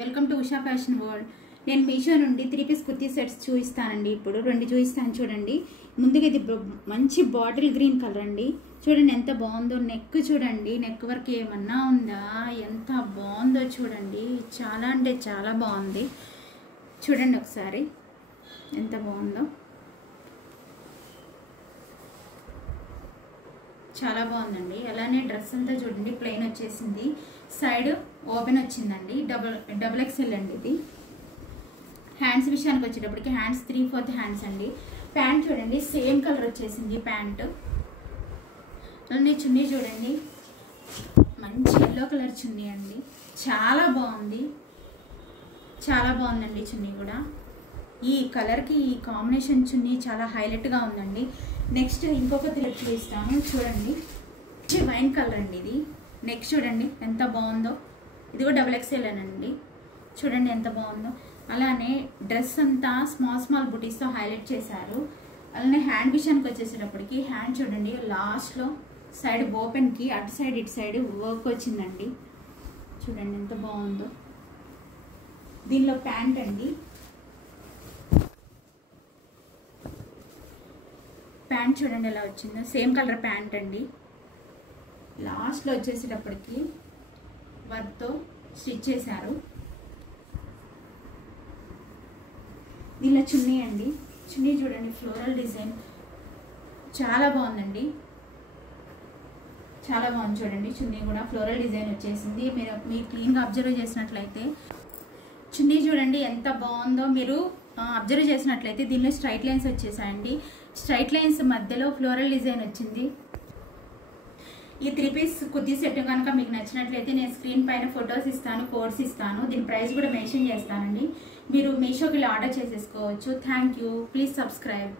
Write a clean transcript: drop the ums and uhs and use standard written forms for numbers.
Welcome to Usha fashion world. నేను మీషో నుండి 3 piece kurti sets చూపిస్తానండి. ఇప్పుడు 2 చూపిస్తాను చూడండి. ముందుగా ఇది మంచి బాటిల్ గ్రీన్ కలర్ అండి. చూడండి ఎంత బాగుందో. నెక్ చూడండి, నెక్ వర్క్ ఏమన్నా ఉందా, ఎంత బాగుందో చూడండి. చాలా అంటే చాలా బాగుంది. చూడండి ఒకసారి ఎంత బాగుందో, చాలా బాగుందండి. అలానే డ్రెస్ అంతా చూడండి ప్లెయిన్ వచ్చేసింది, సైడ్ ఓపెన్ వచ్చిందండి. డబుల్ ఎక్స్ఎల్ అండి ఇది. హ్యాండ్స్ విషయానికి వచ్చేటప్పటికి హ్యాండ్స్ 3/4 హ్యాండ్స్ అండి. ప్యాంట్ చూడండి సేమ్ కలర్ వచ్చేసింది ప్యాంట్. అలానే చున్నీ చూడండి మంచి ఎల్లో కలర్ చున్నీ అండి. చాలా బాగుంది, చాలా బాగుందండి చున్నీ కూడా. ఈ కలర్కి ఈ కాంబినేషన్ చున్నీ చాలా హైలైట్గా ఉందండి. నెక్స్ట్ ఇంకొక థ్రెడ్ చూపిస్తాను చూడండి. వైన్ కలర్ అండి ఇది. నెక్ చూడండి ఎంత బాగుందో. ఇది కూడా డబుల్ ఎక్స్ఎల్ అండి. చూడండి ఎంత బాగుందో. అలానే డ్రెస్ అంతా స్మాల్ బుటీస్తో హైలైట్ చేశారు. అలానే హ్యాండ్ విషయానికి వచ్చేసేటప్పటికి హ్యాండ్ చూడండి లాస్ట్లో సైడ్ ఓపెన్కి అటు సైడ్ ఇటు సైడ్ వర్క్ వచ్చిందండి. చూడండి ఎంత బాగుందో. దీనిలో ప్యాంట్ అండి. ప్యాంట్ చూడండి ఎలా వచ్చిందో, సేమ్ కలర్ ప్యాంట్ అండి. లాస్ట్లో వచ్చేసేటప్పటికి వర్క్తో స్టిచ్ చేశారు. దీనిలో చున్నీ అండి. చున్నీ చూడండి ఫ్లోరల్ డిజైన్ చాలా బాగుందండి, చాలా బాగుంది. చూడండి చున్నీ కూడా ఫ్లోరల్ డిజైన్ వచ్చేసింది. మీరు క్లీన్గా అబ్జర్వ్ చేసినట్లయితే చున్నీ చూడండి ఎంత బాగుందో. మీరు అబ్జర్వ్ చేసినట్లయితే దీనిలో స్ట్రైట్ లైన్స్ వచ్చేసాయండి. స్ట్రైట్ లైన్స్ మధ్యలో ఫ్లోరల్ డిజైన్ వచ్చింది. ఈ 3 పీస్ కుర్తీ సెట్ కనుక మీకు నచ్చినట్లయితే నేను స్క్రీన్ పైన ఫొటోస్ ఇస్తాను, కోడ్స్ ఇస్తాను. దీని ప్రైస్ కూడా మెన్షన్ చేస్తానండి. మీరు మీషోకి ఆర్డర్ చేసేసుకోవచ్చు. Thank you. Please subscribe.